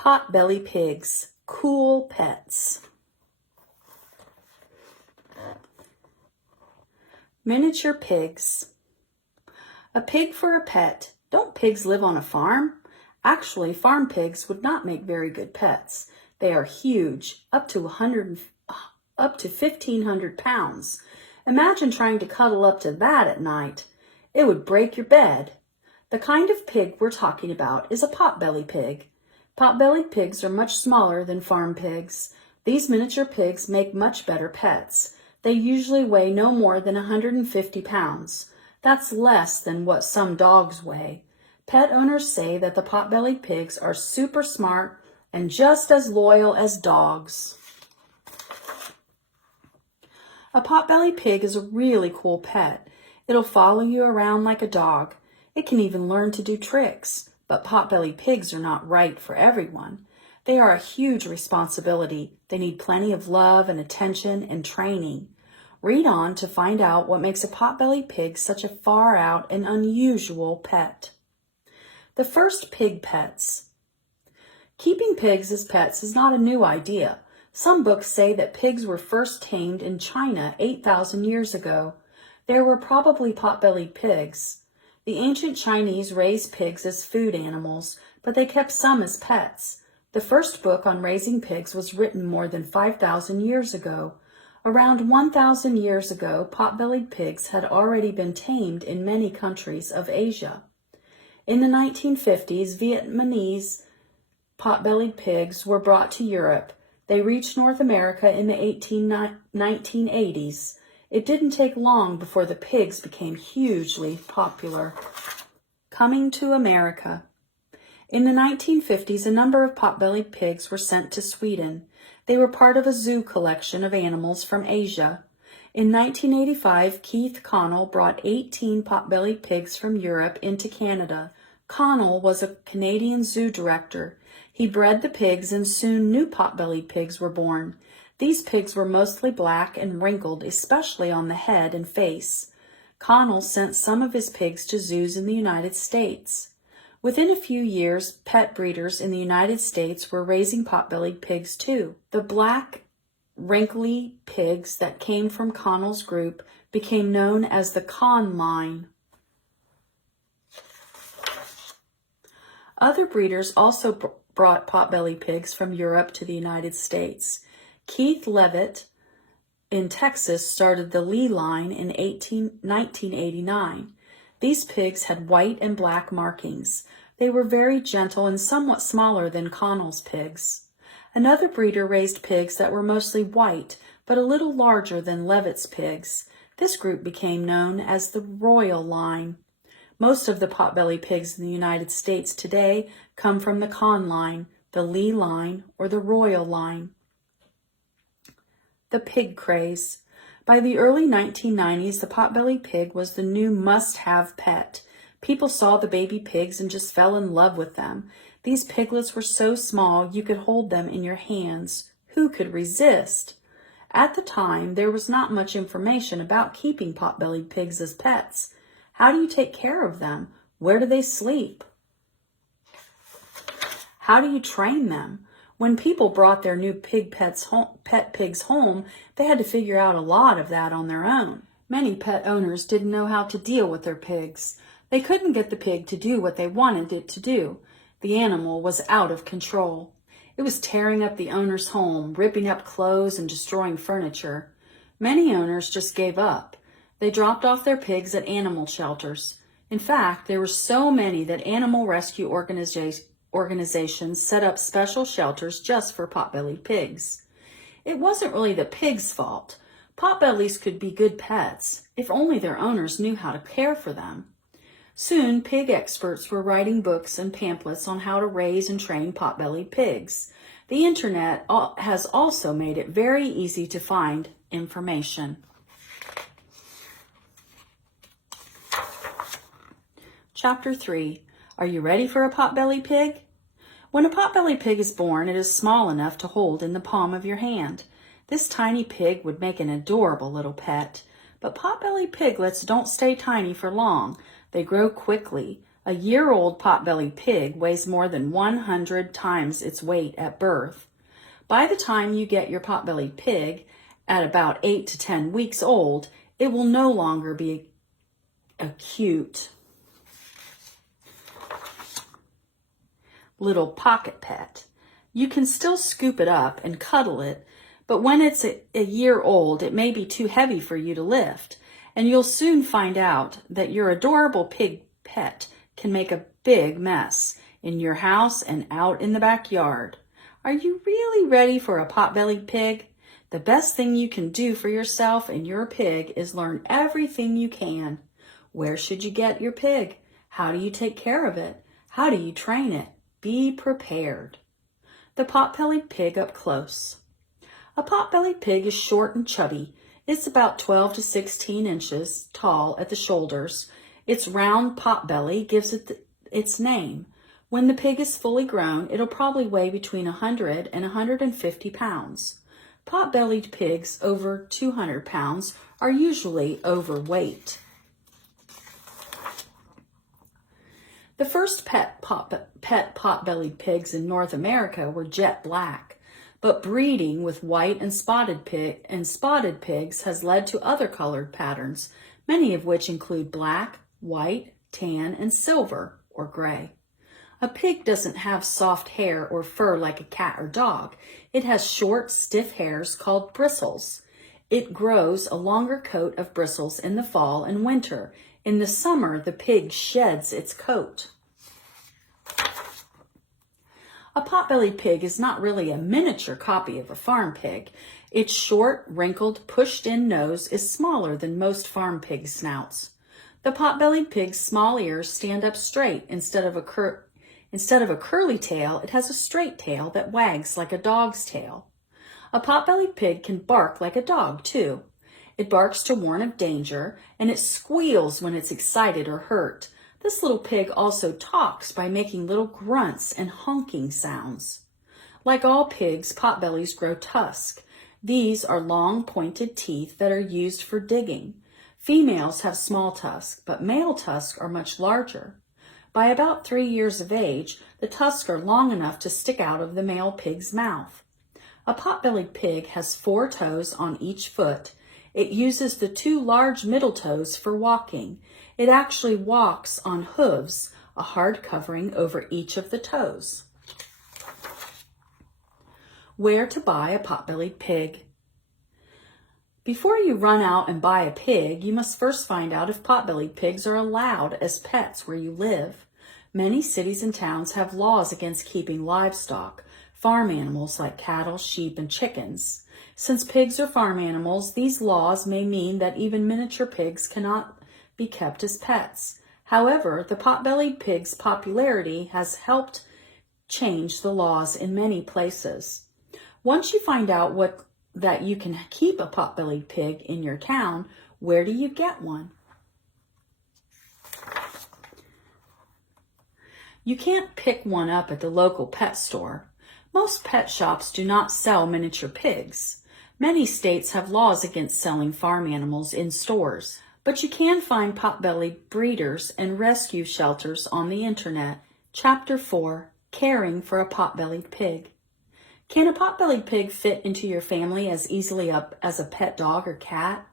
Potbelly pigs, cool pets. Miniature pigs. A pig for a pet. Don't pigs live on a farm? Actually, farm pigs would not make very good pets. They are huge, up to 1,500 pounds. Imagine trying to cuddle up to that at night. It would break your bed. The kind of pig we're talking about is a potbelly pig. Potbellied pigs are much smaller than farm pigs. These miniature pigs make much better pets. They usually weigh no more than 150 pounds. That's less than what some dogs weigh. Pet owners say that the potbellied pigs are super smart and just as loyal as dogs. A potbelly pig is a really cool pet. It'll follow you around like a dog. It can even learn to do tricks. But potbelly pigs are not right for everyone. They are a huge responsibility. They need plenty of love and attention and training. Read on to find out what makes a potbelly pig such a far out and unusual pet. The first pig pets. Keeping pigs as pets is not a new idea. Some books say that pigs were first tamed in China 8,000 years ago. There were probably potbellied pigs. The ancient Chinese raised pigs as food animals, but they kept some as pets. The first book on raising pigs was written more than 5,000 years ago. Around 1,000 years ago, potbellied pigs had already been tamed in many countries of Asia. In the 1950s, Vietnamese potbellied pigs were brought to Europe. They reached North America in the 1980s. It didn't take long before the pigs became hugely popular. Coming to America. In the 1950s, a number of potbellied pigs were sent to Sweden. They were part of a zoo collection of animals from Asia. In 1985, Keith Connell brought 18 potbellied pigs from Europe into Canada. Connell was a Canadian zoo director. He bred the pigs and soon new potbellied pigs were born. These pigs were mostly black and wrinkled, especially on the head and face. Connell sent some of his pigs to zoos in the United States. Within a few years, pet breeders in the United States were raising potbellied pigs too. The black, wrinkly pigs that came from Connell's group became known as the Conn line. Other breeders also brought potbelly pigs from Europe to the United States. Keith Levitt in Texas started the Lee line in 1989. These pigs had white and black markings. They were very gentle and somewhat smaller than Connell's pigs. Another breeder raised pigs that were mostly white, but a little larger than Levitt's pigs. This group became known as the Royal line. Most of the potbelly pigs in the United States today come from the Conn line, the Lee line, or the Royal line. The Pig Craze. By the early 1990s, the potbelly pig was the new must-have pet. People saw the baby pigs and just fell in love with them. These piglets were so small you could hold them in your hands. Who could resist? At the time, there was not much information about keeping potbellied pigs as pets. How do you take care of them? Where do they sleep? How do you train them? When people brought their new pet pigs home, they had to figure out a lot of that on their own. Many pet owners didn't know how to deal with their pigs. They couldn't get the pig to do what they wanted it to do. The animal was out of control. It was tearing up the owner's home, ripping up clothes and destroying furniture. Many owners just gave up. They dropped off their pigs at animal shelters. In fact, there were so many that animal rescue organizations set up special shelters just for potbellied pigs. It wasn't really the pigs' fault. Potbellies could be good pets, if only their owners knew how to care for them. Soon, pig experts were writing books and pamphlets on how to raise and train potbellied pigs. The internet has also made it very easy to find information. Chapter 3. Are you ready for a potbelly pig? When a potbelly pig is born, it is small enough to hold in the palm of your hand. This tiny pig would make an adorable little pet. But potbelly piglets don't stay tiny for long. They grow quickly. A year-old Potbelly pig weighs more than 100 times its weight at birth. By the time you get your Potbelly pig at about 8 to 10 weeks old, it will no longer be a cute little pocket pet. You can still scoop it up and cuddle it, but when it's a year old, it may be too heavy for you to lift, and you'll soon find out that your adorable pig pet can make a big mess in your house and out in the backyard. Are you really ready for a Potbellied pig? The best thing you can do for yourself and your pig is learn everything you can. Where should you get your pig? How do you take care of it? How do you train it? Be prepared. The Potbellied pig up close. A Potbellied pig is short and chubby. It's about 12 to 16 inches tall at the shoulders. Its round pot belly gives it its name. When the pig is fully grown, it'll probably weigh between 100 and 150 pounds. Potbellied pigs over 200 pounds are usually overweight. The first pet pot-bellied pigs in North America were jet black, but breeding with white and spotted pigs has led to other colored patterns, many of which include black, white, tan, and silver or gray. A pig doesn't have soft hair or fur like a cat or dog. It has short, stiff hairs called bristles. It grows a longer coat of bristles in the fall and winter. In the summer, the pig sheds its coat. A Potbellied pig is not really a miniature copy of a farm pig. Its short, wrinkled, pushed-in nose is smaller than most farm pig snouts. The Potbellied pig's small ears stand up straight. Instead of a curly tail, it has a straight tail that wags like a dog's tail. A Potbellied pig can bark like a dog, too. It barks to warn of danger, and it squeals when it's excited or hurt. This little pig also talks by making little grunts and honking sounds. Like all pigs, potbellies grow tusks. These are long, pointed teeth that are used for digging. Females have small tusks, but male tusks are much larger. By about 3 years of age, the tusks are long enough to stick out of the male pig's mouth. A Potbellied pig has 4 toes on each foot. It uses the 2 large middle toes for walking. It actually walks on hooves, a hard covering over each of the toes. Where to buy a Potbellied pig? Before you run out and buy a pig, you must first find out if Potbellied pigs are allowed as pets where you live. Many cities and towns have laws against keeping livestock, farm animals like cattle, sheep, and chickens. Since pigs are farm animals, these laws may mean that even miniature pigs cannot be kept as pets. However, the Potbellied pig's popularity has helped change the laws in many places. Once you find out that you can keep a Potbellied pig in your town, where do you get one? You can't pick one up at the local pet store. Most pet shops do not sell miniature pigs. Many states have laws against selling farm animals in stores, but you can find Potbelly breeders and rescue shelters on the internet. Chapter 4, Caring for a Potbellied Pig. Can a Potbellied pig fit into your family as easily as a pet dog or cat?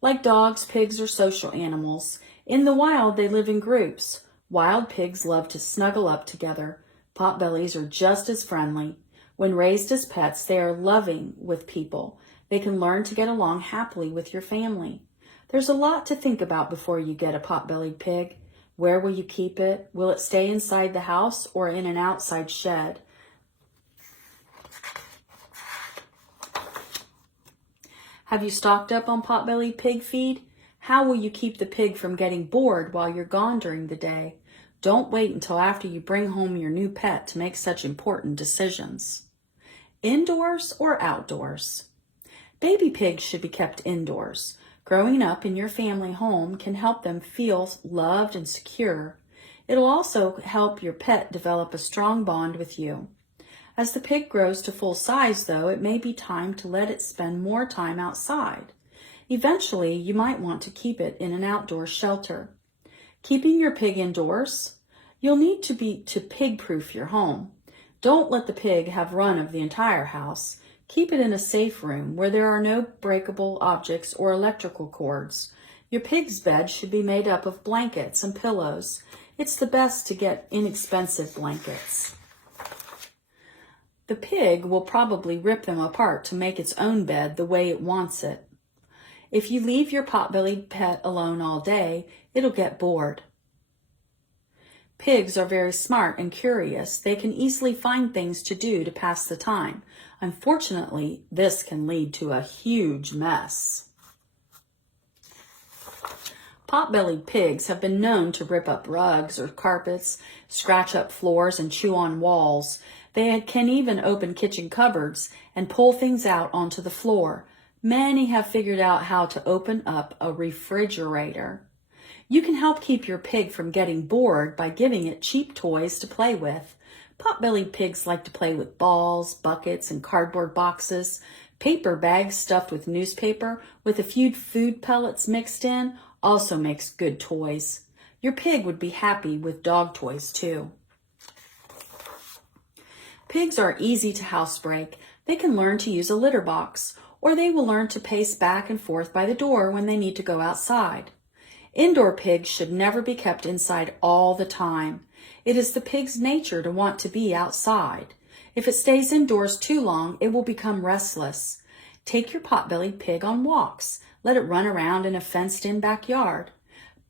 Like dogs, pigs are social animals. In the wild, they live in groups. Wild pigs love to snuggle up together. Potbellies are just as friendly. When raised as pets, they are loving with people. They can learn to get along happily with your family. There's a lot to think about before you get a Potbellied pig. Where will you keep it? Will it stay inside the house or in an outside shed? Have you stocked up on Potbellied pig feed? How will you keep the pig from getting bored while you're gone during the day? Don't wait until after you bring home your new pet to make such important decisions. Indoors or outdoors? Baby pigs should be kept indoors. Growing up in your family home can help them feel loved and secure. It'll also help your pet develop a strong bond with you. As the pig grows to full size, though, it may be time to let it spend more time outside. Eventually, you might want to keep it in an outdoor shelter. Keeping your pig indoors? You'll need to pig-proof your home. Don't let the pig have run of the entire house. Keep it in a safe room where there are no breakable objects or electrical cords. Your pig's bed should be made up of blankets and pillows. It's the best to get inexpensive blankets. The pig will probably rip them apart to make its own bed the way it wants it. If you leave your pot-bellied pet alone all day, it'll get bored. Pigs are very smart and curious. They can easily find things to do to pass the time. Unfortunately, this can lead to a huge mess. Pot-bellied pigs have been known to rip up rugs or carpets, scratch up floors, and chew on walls. They can even open kitchen cupboards and pull things out onto the floor. Many have figured out how to open up a refrigerator. You can help keep your pig from getting bored by giving it cheap toys to play with. Pot-bellied pigs like to play with balls, buckets, and cardboard boxes. Paper bags stuffed with newspaper with a few food pellets mixed in also makes good toys. Your pig would be happy with dog toys too. Pigs are easy to housebreak. They can learn to use a litter box, or they will learn to pace back and forth by the door when they need to go outside. Indoor pigs should never be kept inside all the time. It is the pig's nature to want to be outside. If it stays indoors too long, it will become restless. Take your pot-bellied pig on walks. Let it run around in a fenced-in backyard.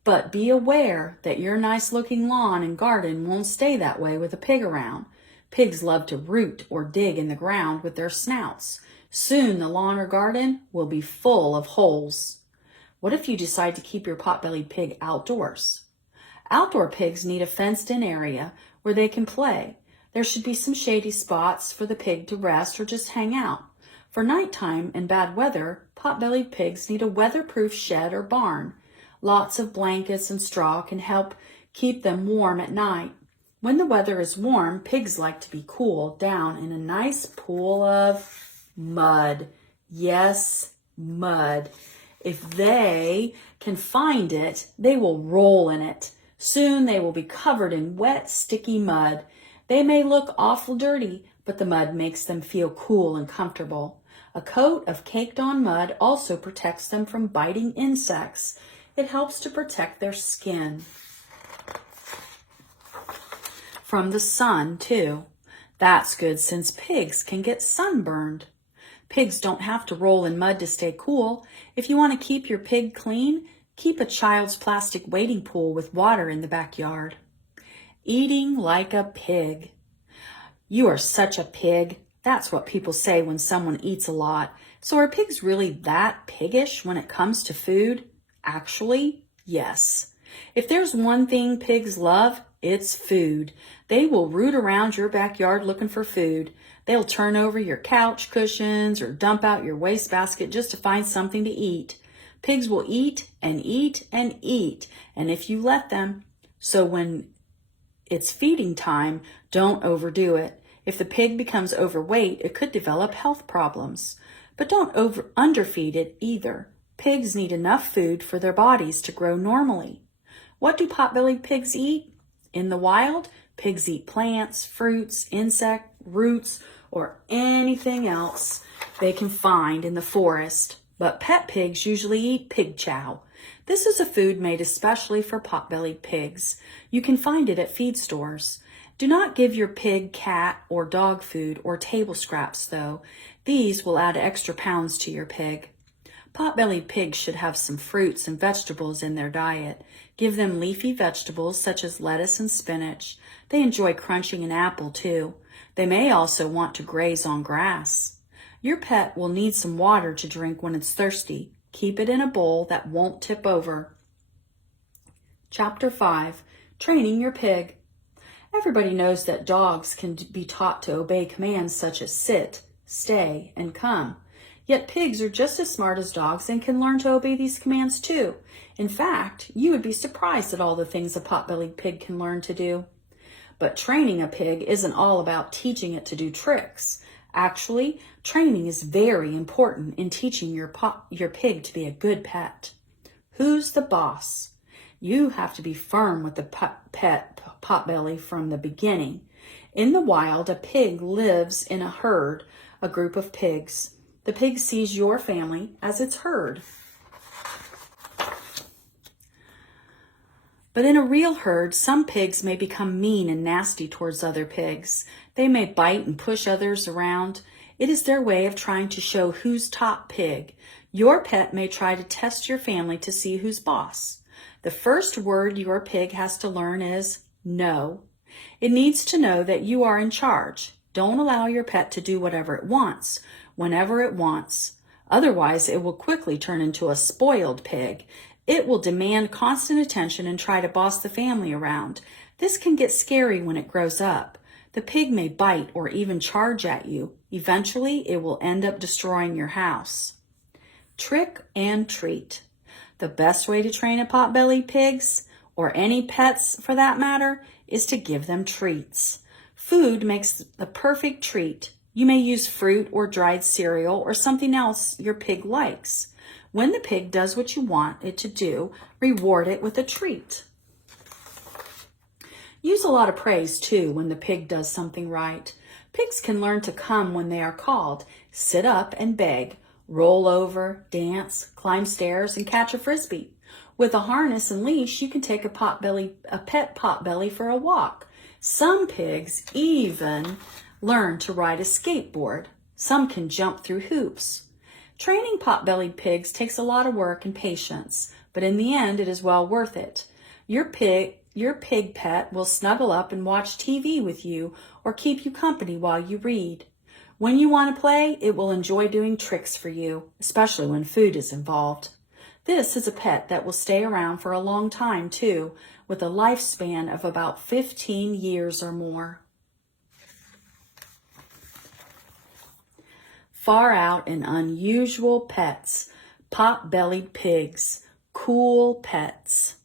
But be aware that your nice-looking lawn and garden won't stay that way with a pig around. Pigs love to root or dig in the ground with their snouts. Soon the lawn or garden will be full of holes. What if you decide to keep your pot-bellied pig outdoors? Outdoor pigs need a fenced-in area where they can play. There should be some shady spots for the pig to rest or just hang out. For nighttime and bad weather, pot-bellied pigs need a weatherproof shed or barn. Lots of blankets and straw can help keep them warm at night. When the weather is warm, pigs like to be cool down in a nice pool of mud. Yes, mud. If they can find it, they will roll in it. Soon they will be covered in wet, sticky mud. They may look awful dirty, but the mud makes them feel cool and comfortable. A coat of caked-on mud also protects them from biting insects. It helps to protect their skin from the sun, too. That's good since pigs can get sunburned. Pigs don't have to roll in mud to stay cool. If you want to keep your pig clean, keep a child's plastic wading pool with water in the backyard. Eating like a pig. You are such a pig. That's what people say when someone eats a lot. So are pigs really that piggish when it comes to food? Actually, yes. If there's one thing pigs love, it's food. They will root around your backyard looking for food. They'll turn over your couch cushions or dump out your wastebasket just to find something to eat. Pigs will eat and eat and eat, and if you let them. So when it's feeding time, don't overdo it. If the pig becomes overweight, it could develop health problems. But don't underfeed it either. Pigs need enough food for their bodies to grow normally. What do pot-bellied pigs eat? In the wild, pigs eat plants, fruits, insects, roots, or anything else they can find in the forest. But pet pigs usually eat pig chow. This is a food made especially for pot-bellied pigs. You can find it at feed stores. Do not give your pig cat or dog food or table scraps, though. These will add extra pounds to your pig. Pot-bellied pigs should have some fruits and vegetables in their diet. Give them leafy vegetables such as lettuce and spinach. They enjoy crunching an apple, too. They may also want to graze on grass. Your pet will need some water to drink when it's thirsty. Keep it in a bowl that won't tip over. Chapter 5. Training your pig. Everybody knows that dogs can be taught to obey commands such as sit, stay, and come. Yet pigs are just as smart as dogs and can learn to obey these commands too. In fact, you would be surprised at all the things a pot-bellied pig can learn to do. But training a pig isn't all about teaching it to do tricks. Actually, training is very important in teaching your pig to be a good pet. Who's the boss? You have to be firm with the pet Potbelly from the beginning. In the wild, a pig lives in a herd, a group of pigs. The pig sees your family as its herd. But in a real herd, some pigs may become mean and nasty towards other pigs. They may bite and push others around. It is their way of trying to show who's top pig. Your pet may try to test your family to see who's boss. The first word your pig has to learn is no. It needs to know that you are in charge. Don't allow your pet to do whatever it wants, whenever it wants. Otherwise, it will quickly turn into a spoiled pig. It will demand constant attention and try to boss the family around. This can get scary when it grows up. The pig may bite or even charge at you. Eventually, it will end up destroying your house. Trick and treat. The best way to train a pot-bellied pigs, or any pets for that matter, is to give them treats. Food makes the perfect treat. You may use fruit or dried cereal or something else your pig likes. When the pig does what you want it to do, reward it with a treat. Use a lot of praise, too, when the pig does something right. Pigs can learn to come when they are called, sit up and beg, roll over, dance, climb stairs, and catch a frisbee. With a harness and leash, you can take a pet potbelly for a walk. Some pigs even learn to ride a skateboard. Some can jump through hoops. Training pot-bellied pigs takes a lot of work and patience, but in the end, it is well worth it. Your pig pet will snuggle up and watch TV with you or keep you company while you read. When you want to play, it will enjoy doing tricks for you, especially when food is involved. This is a pet that will stay around for a long time, too, with a lifespan of about 15 years or more. Far out and unusual pets, pot-bellied pigs, cool pets.